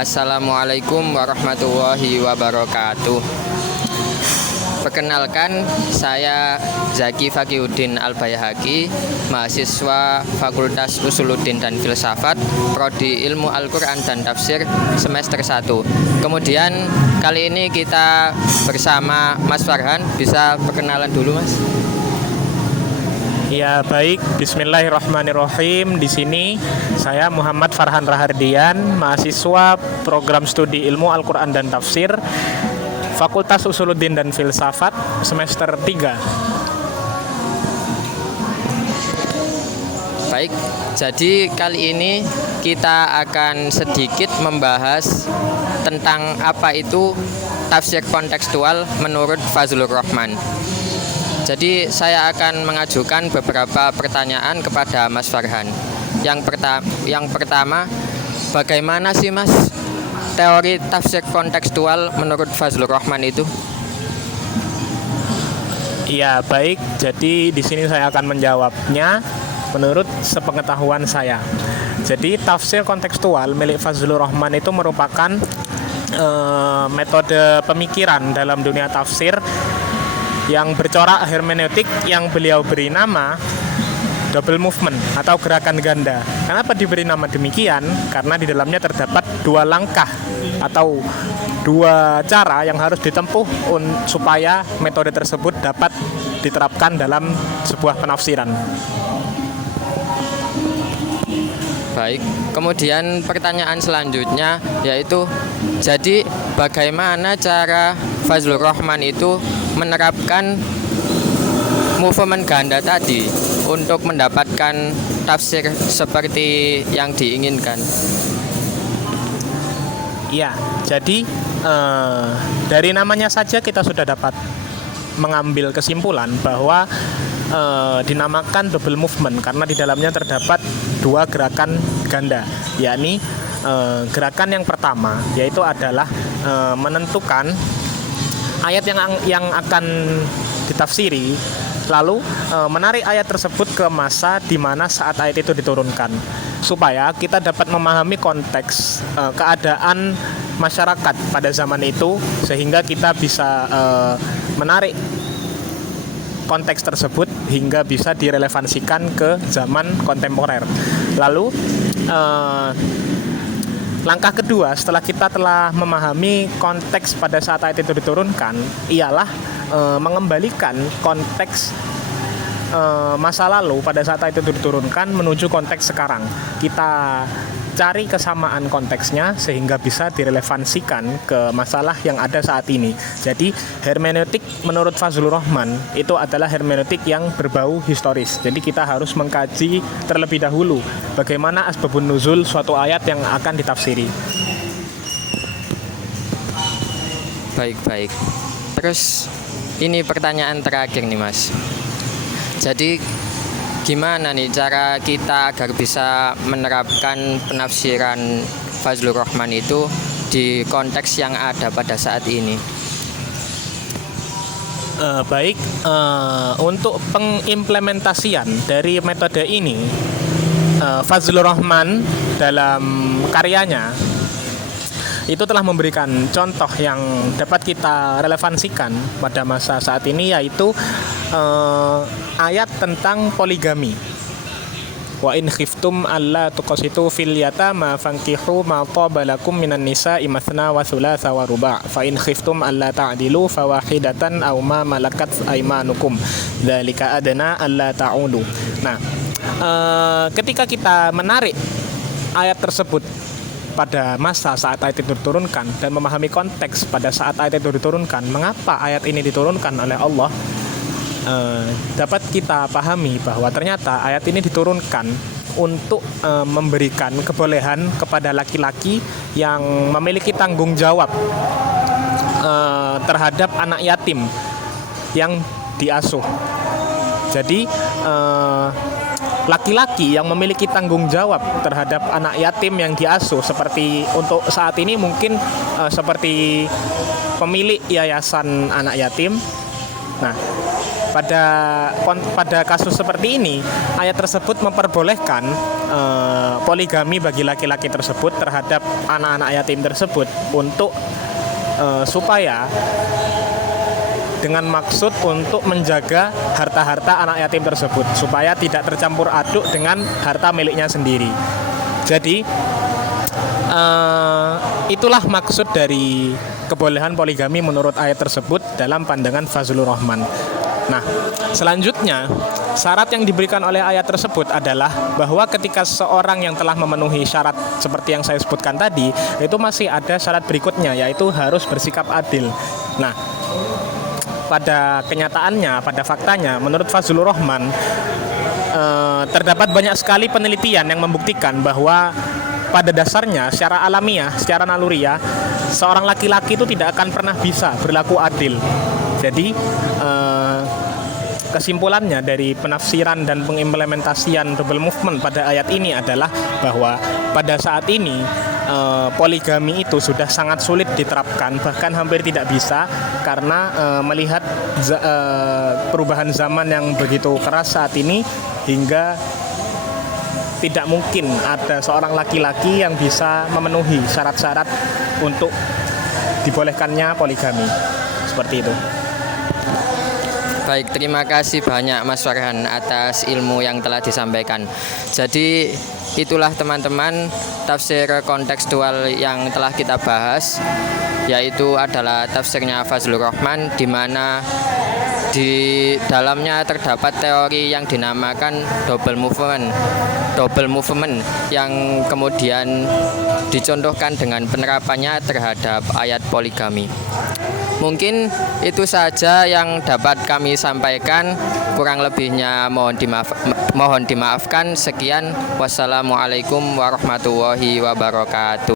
Assalamualaikum warahmatullahi wabarakatuh. Perkenalkan, saya Zaki Fakiuddin Al-Bayhaqi, mahasiswa Fakultas Usuluddin dan Filsafat, Prodi Ilmu Al-Quran dan Tafsir semester 1. Kemudian kali ini kita bersama Mas Farhan. Bisa perkenalan dulu, Mas? Ya, baik. Bismillahirrahmanirrahim. Di sini saya Muhammad Farhan Rahardian, mahasiswa Program Studi Ilmu Al-Quran dan Tafsir, Fakultas Usuluddin dan Filsafat semester 3. Baik, jadi kali ini kita akan sedikit membahas tentang apa itu tafsir kontekstual menurut Fazlur Rahman. Jadi saya akan mengajukan beberapa pertanyaan kepada Mas Farhan. Yang pertama, bagaimana sih Mas teori tafsir kontekstual menurut Fazlur Rahman itu? Ya, baik. Jadi di sini saya akan menjawabnya menurut sepengetahuan saya. Jadi tafsir kontekstual milik Fazlur Rahman itu merupakan metode pemikiran dalam dunia tafsir yang bercorak hermeneutik yang beliau beri nama double movement atau gerakan ganda. Kenapa diberi nama demikian? Karena di dalamnya terdapat dua langkah atau dua cara yang harus ditempuh supaya metode tersebut dapat diterapkan dalam sebuah penafsiran. Baik, kemudian pertanyaan selanjutnya yaitu, jadi bagaimana cara Fazlur Rahman itu menerapkan movement ganda tadi untuk mendapatkan tafsir seperti yang diinginkan? Ya, jadi dari namanya saja kita sudah dapat mengambil kesimpulan bahwa dinamakan double movement karena di dalamnya terdapat dua gerakan ganda, yakni gerakan yang pertama yaitu adalah menentukan ayat yang akan ditafsiri, lalu menarik ayat tersebut ke masa di mana saat ayat itu diturunkan, supaya kita dapat memahami konteks keadaan masyarakat pada zaman itu, sehingga kita bisa menarik konteks tersebut hingga bisa direlevansikan ke zaman kontemporer. Lalu langkah kedua setelah kita telah memahami konteks pada saat ayat itu diturunkan ialah mengembalikan konteks masa lalu pada saat ayat itu diturunkan menuju konteks sekarang. Kita cari kesamaan konteksnya sehingga bisa direlevansikan ke masalah yang ada saat ini. Jadi hermeneutik menurut Fazlur Rahman itu adalah hermeneutik yang berbau historis. Jadi kita harus mengkaji terlebih dahulu bagaimana asbabun nuzul suatu ayat yang akan ditafsiri. Baik. Terus ini pertanyaan terakhir nih, Mas. Jadi gimana nih cara kita agar bisa menerapkan penafsiran Fazlur Rahman itu di konteks yang ada pada saat ini? Untuk pengimplementasian dari metode ini, Fazlur Rahman dalam karyanya itu telah memberikan contoh yang dapat kita relevansikan pada masa saat ini, yaitu ayat tentang poligami. Wa in khiftum alla tuqsitu fil yatama fankihu ma taba lakum minan nisa'i mathna wa thulatha wa ruba' fa in khiftum alla ta'dilu fawahidatan aw ma malakat aymanukum dzalika adna alla ta'ulu. Nah, ketika kita menarik ayat tersebut pada masa saat ayat itu diturunkan dan memahami konteks pada saat ayat itu diturunkan, mengapa ayat ini diturunkan oleh Allah, dapat kita pahami bahwa ternyata ayat ini diturunkan untuk memberikan kebolehan kepada laki-laki yang memiliki tanggung jawab terhadap anak yatim yang diasuh. Jadi laki-laki yang memiliki tanggung jawab terhadap anak yatim yang diasuh, seperti untuk saat ini mungkin seperti pemilik yayasan anak yatim. Nah, Pada kasus seperti ini, ayat tersebut memperbolehkan poligami bagi laki-laki tersebut terhadap anak-anak yatim tersebut untuk supaya dengan maksud untuk menjaga harta-harta anak yatim tersebut supaya tidak tercampur aduk dengan harta miliknya sendiri. Jadi itulah maksud dari kebolehan poligami menurut ayat tersebut dalam pandangan Fazlur Rahman. Nah, selanjutnya syarat yang diberikan oleh ayat tersebut adalah bahwa ketika seorang yang telah memenuhi syarat seperti yang saya sebutkan tadi, itu masih ada syarat berikutnya, yaitu harus bersikap adil. Nah, pada kenyataannya, pada faktanya, menurut Fazlur Rahman, terdapat banyak sekali penelitian yang membuktikan bahwa pada dasarnya, secara alamiah, secara naluriah, seorang laki-laki itu tidak akan pernah bisa berlaku adil. Jadi, kesimpulannya dari penafsiran dan pengimplementasian double movement pada ayat ini adalah bahwa pada saat ini poligami itu sudah sangat sulit diterapkan, bahkan hampir tidak bisa karena melihat perubahan zaman yang begitu keras saat ini hingga tidak mungkin ada seorang laki-laki yang bisa memenuhi syarat-syarat untuk dibolehkannya poligami. Seperti itu. Baik, terima kasih banyak Mas Farhan atas ilmu yang telah disampaikan. Jadi itulah teman-teman tafsir kontekstual yang telah kita bahas, yaitu adalah tafsirnya Fazlur Rahman, di mana di dalamnya terdapat teori yang dinamakan double movement yang kemudian dicontohkan dengan penerapannya terhadap ayat poligami. Mungkin itu saja yang dapat kami sampaikan. Kurang lebihnya mohon dimaafkan. Sekian, wassalamualaikum warahmatullahi wabarakatuh.